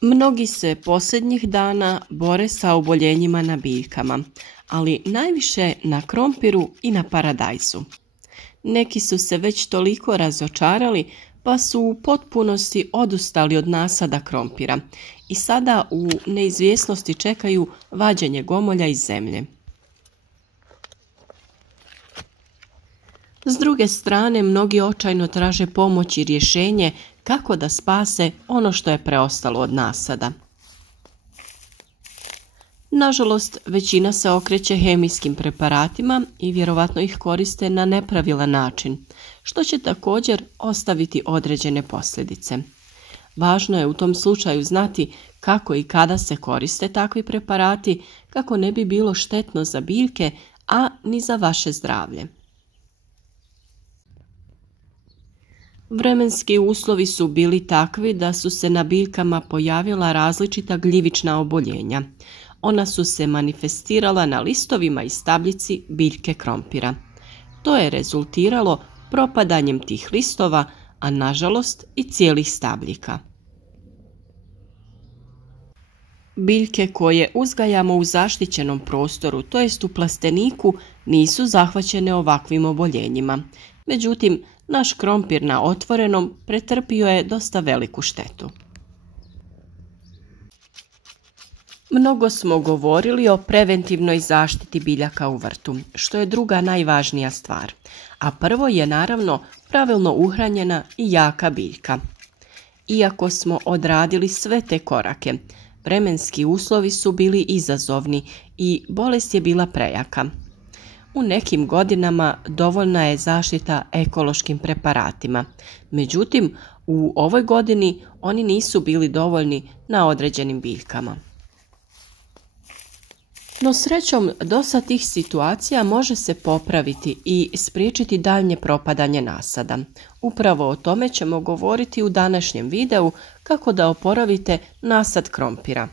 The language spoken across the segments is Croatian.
Mnogi se posljednjih dana bore sa oboljenjima na biljkama, ali najviše na krompiru i na paradajzu. Neki su se već toliko razočarali pa su u potpunosti odustali od nasada krompira i sada u neizvjesnosti čekaju vađenje gomolja iz zemlje. S druge strane, mnogi očajno traže pomoć i rješenje kako da spase ono što je preostalo od nasada. Nažalost, većina se okreće hemijskim preparatima i vjerovatno ih koriste na nepravilan način, što će također ostaviti određene posljedice. Važno je u tom slučaju znati kako i kada se koriste takvi preparati, kako ne bi bilo štetno za biljke, a ni za vaše zdravlje. Vremenski uslovi su bili takvi da su se na biljkama pojavila različita gljivična oboljenja. Ona su se manifestirala na listovima i stabljici biljke krompira. To je rezultiralo propadanjem tih listova, a nažalost i cijelih stabljika. Biljke koje uzgajamo u zaštićenom prostoru, to jest u plasteniku, nisu zahvaćene ovakvim oboljenjima. Međutim, naš krompir na otvorenom pretrpio je dosta veliku štetu. Mnogo smo govorili o preventivnoj zaštiti biljaka u vrtu, što je druga najvažnija stvar, a prvo je naravno pravilno uhranjena i jaka biljka. Iako smo odradili sve te korake, vremenski uslovi su bili izazovni i bolest je bila prejaka. U nekim godinama dovoljna je zaštita ekološkim preparatima, međutim u ovoj godini oni nisu bili dovoljni na određenim biljkama. No srećom, dosta tih situacija može se popraviti i spriječiti daljnje propadanje nasada. Upravo o tome ćemo govoriti u današnjem videu kako da oporavite nasad krompira.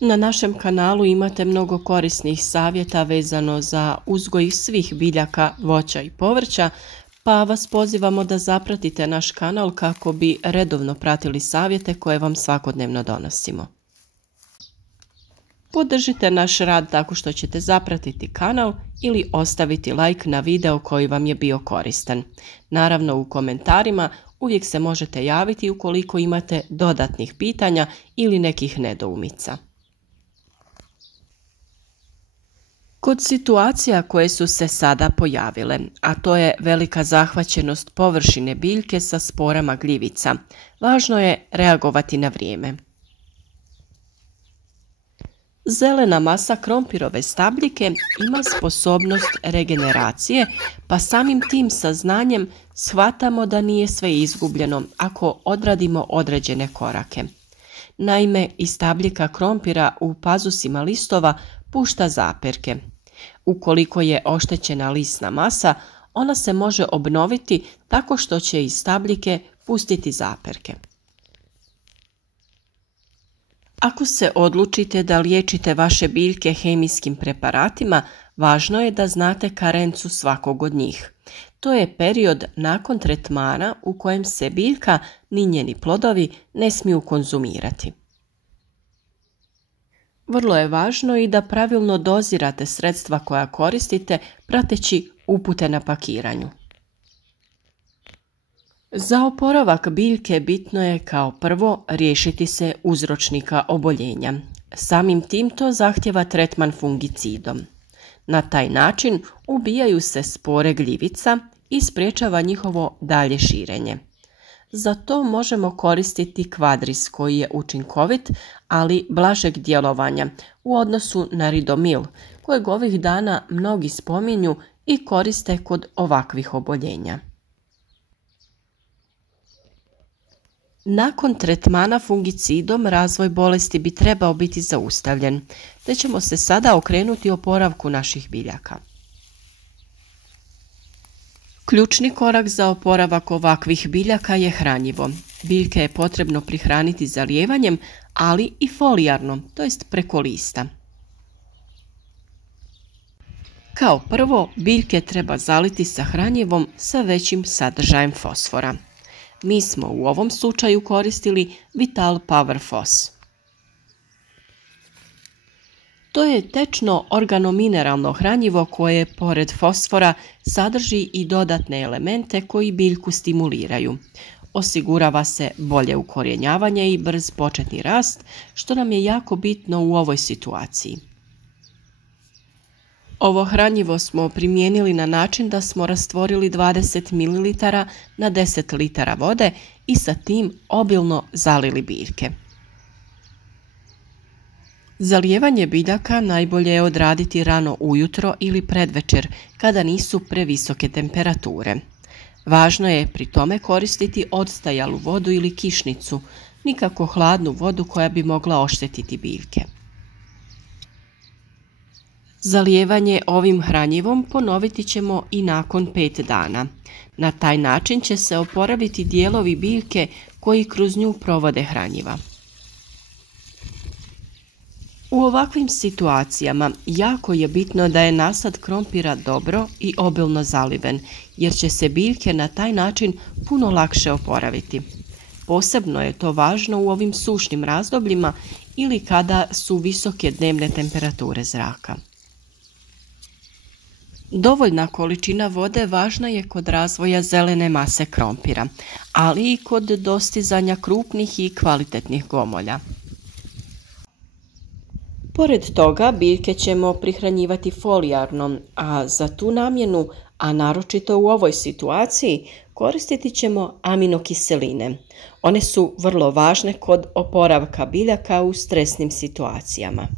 Na našem kanalu imate mnogo korisnih savjeta vezano za uzgoj svih biljaka, voća i povrća, pa vas pozivamo da zapratite naš kanal kako bi redovno pratili savjete koje vam svakodnevno donosimo. Podržite naš rad tako što ćete zapratiti kanal ili ostaviti like na video koji vam je bio koristan. Naravno, u komentarima uvijek se možete javiti ukoliko imate dodatnih pitanja ili nekih nedoumica. Kod situacija koje su se sada pojavile, a to je velika zahvaćenost površine biljke sa sporama gljivica, važno je reagovati na vrijeme. Zelena masa krompirove stabljike ima sposobnost regeneracije, pa samim tim saznanjem shvatamo da nije sve izgubljeno ako odradimo određene korake. Naime, iz stabljika krompira u pazusima listova pušta zaperke. Ukoliko je oštećena lisna masa, ona se može obnoviti tako što će iz stabljike pustiti zaperke. Ako se odlučite da liječite vaše biljke hemijskim preparatima, važno je da znate karencu svakog od njih. To je period nakon tretmana u kojem se biljka ni njeni plodovi ne smiju konzumirati. Vrlo je važno i da pravilno dozirate sredstva koja koristite prateći upute na pakiranju. Za oporavak biljke bitno je kao prvo riješiti se uzročnika oboljenja. Samim tim to zahtjeva tretman fungicidom. Na taj način ubijaju se spore gljivica i sprječava njihovo dalje širenje. Za to možemo koristiti kvadris koji je učinkovit, ali blažeg djelovanja u odnosu na ridomil, kojeg ovih dana mnogi spominju i koriste kod ovakvih oboljenja. Nakon tretmana fungicidom razvoj bolesti bi trebao biti zaustavljen, te ćemo se sada okrenuti oporavku naših biljaka. Ključni korak za oporavak ovakvih biljaka je hranjivo. Biljke je potrebno prihraniti zalijevanjem, ali i folijarno, to jest preko lista. Kao prvo, biljke treba zaliti sa hranjivom sa većim sadržajem fosfora. Mi smo u ovom slučaju koristili Vital Power Phos. To je tečno organomineralno hranjivo koje, pored fosfora, sadrži i dodatne elemente koji biljku stimuliraju. Osigurava se bolje ukorjenjavanje i brz početni rast, što nam je jako bitno u ovoj situaciji. Ovo hranjivo smo primijenili na način da smo rastvorili 20 ml na 10 litara vode i sa tim obilno zalili biljke. Zalijevanje biljaka najbolje je odraditi rano ujutro ili predvečer kada nisu previsoke temperature. Važno je pri tome koristiti odstajalu vodu ili kišnicu, nikako hladnu vodu koja bi mogla oštetiti biljke. Zalijevanje ovim hranjivom ponoviti ćemo i nakon 5 dana. Na taj način će se oporaviti dijelovi biljke koji kroz nju provode hranjiva. U ovakvim situacijama jako je bitno da je nasad krompira dobro i obilno zaliven, jer će se biljke na taj način puno lakše oporaviti. Posebno je to važno u ovim sušnim razdobljima ili kada su visoke dnevne temperature zraka. Dovoljna količina vode važna je kod razvoja zelene mase krompira, ali i kod dostizanja krupnih i kvalitetnih gomolja. Pored toga, biljke ćemo prihranjivati folijarnom, a za tu namjenu, a naročito u ovoj situaciji, koristiti ćemo aminokiseline. One su vrlo važne kod oporavka biljaka u stresnim situacijama.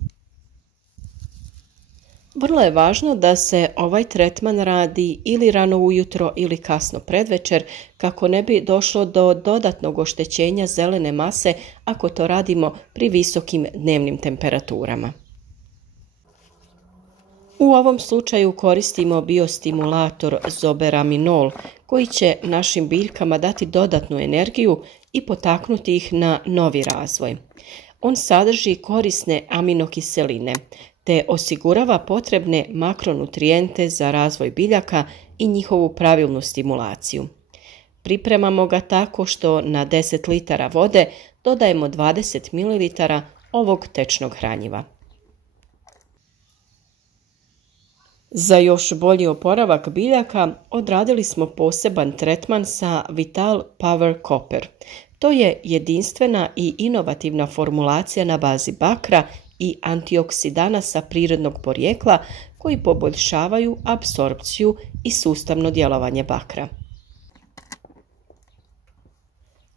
Vrlo je važno da se ovaj tretman radi ili rano ujutro ili kasno predvečer kako ne bi došlo do dodatnog oštećenja zelene mase ako to radimo pri visokim dnevnim temperaturama. U ovom slučaju koristimo biostimulator zoberaminol koji će našim biljkama dati dodatnu energiju i potaknuti ih na novi razvoj. On sadrži korisne aminokiseline te osigurava potrebne makronutrijente za razvoj biljaka i njihovu pravilnu stimulaciju. Pripremamo ga tako što na 10 litara vode dodajemo 20 ml ovog tečnog hranjiva. Za još bolji oporavak biljaka odradili smo poseban tretman sa Vital Power Copper. To je jedinstvena i inovativna formulacija na bazi bakra i antioksidanasa prirodnog porijekla koji poboljšavaju apsorpciju i sustavno djelovanje bakra.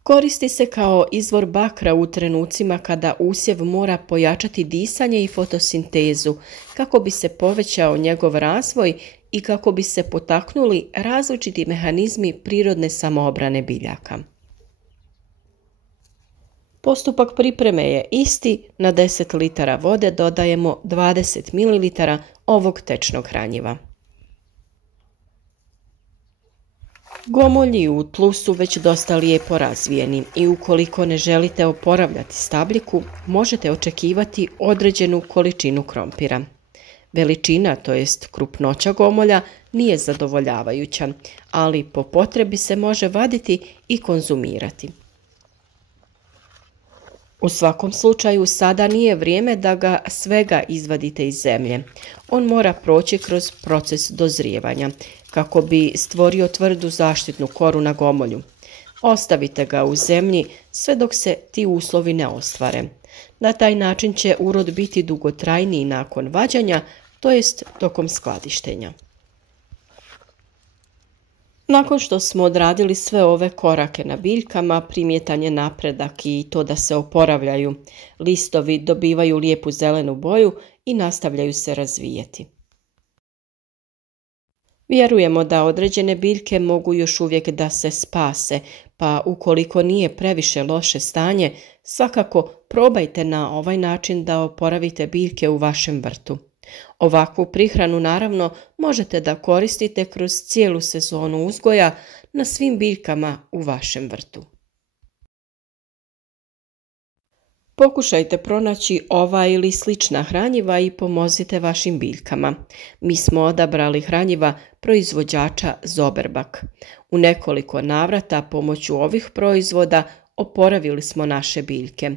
Koristi se kao izvor bakra u trenucima kada usjev mora pojačati disanje i fotosintezu kako bi se povećao njegov razvoj i kako bi se potaknuli različiti mehanizmi prirodne samoobrane biljaka. Postupak pripreme je isti, na 10 litara vode dodajemo 20 ml ovog tečnog hranjiva. Gomolji u tlu su već dosta lijepo razvijeni i ukoliko ne želite oporavljati stabljiku, možete očekivati određenu količinu krompira. Veličina, to jest krupnoća gomolja, nije zadovoljavajuća, ali po potrebi se može vaditi i konzumirati. U svakom slučaju sada nije vrijeme da ga svega izvadite iz zemlje. On mora proći kroz proces dozrijevanja kako bi stvorio tvrdu zaštitnu koru na gomolju. Ostavite ga u zemlji sve dok se ti uslovi ne ostvare. Na taj način će urod biti dugotrajniji nakon vađanja, to jest tokom skladištenja. Nakon što smo odradili sve ove korake na biljkama, primjetan je napredak i to da se oporavljaju. Listovi dobivaju lijepu zelenu boju i nastavljaju se razvijati. Vjerujemo da određene biljke mogu još uvijek da se spase, pa ukoliko nije previše loše stanje, svakako probajte na ovaj način da oporavite biljke u vašem vrtu. Ovakvu prihranu naravno možete da koristite kroz cijelu sezonu uzgoja na svim biljkama u vašem vrtu. Pokušajte pronaći ova ili slična hranjiva i pomozite vašim biljkama. Mi smo odabrali hranjiva proizvođača Zoberbak. U nekoliko navrata pomoću ovih proizvoda oporavili smo naše biljke.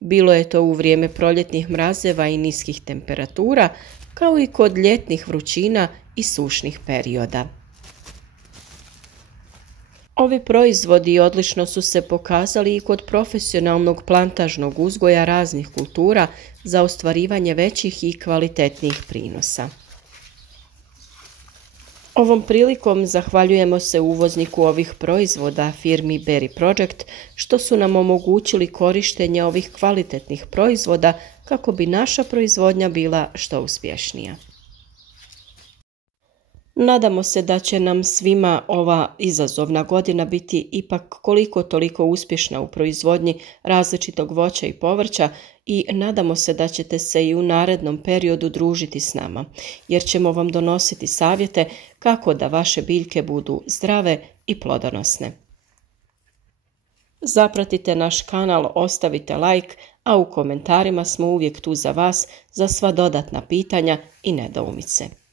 Bilo je to u vrijeme proljetnih mrazeva i niskih temperatura, kao i kod ljetnih vrućina i sušnih perioda. Ovi proizvodi odlično su se pokazali i kod profesionalnog plantažnog uzgoja raznih kultura za ostvarivanje većih i kvalitetnijih prinosa. Ovom prilikom zahvaljujemo se uvozniku ovih proizvoda, firmi Berry Project, što su nam omogućili korištenje ovih kvalitetnih proizvoda kako bi naša proizvodnja bila što uspješnija. Nadamo se da će nam svima ova izazovna godina biti ipak koliko toliko uspješna u proizvodnji različitog voća i povrća i nadamo se da ćete se i u narednom periodu družiti s nama, jer ćemo vam donositi savjete kako da vaše biljke budu zdrave i plodonosne. Zapratite naš kanal, ostavite like, a u komentarima smo uvijek tu za vas za sva dodatna pitanja i nedoumice.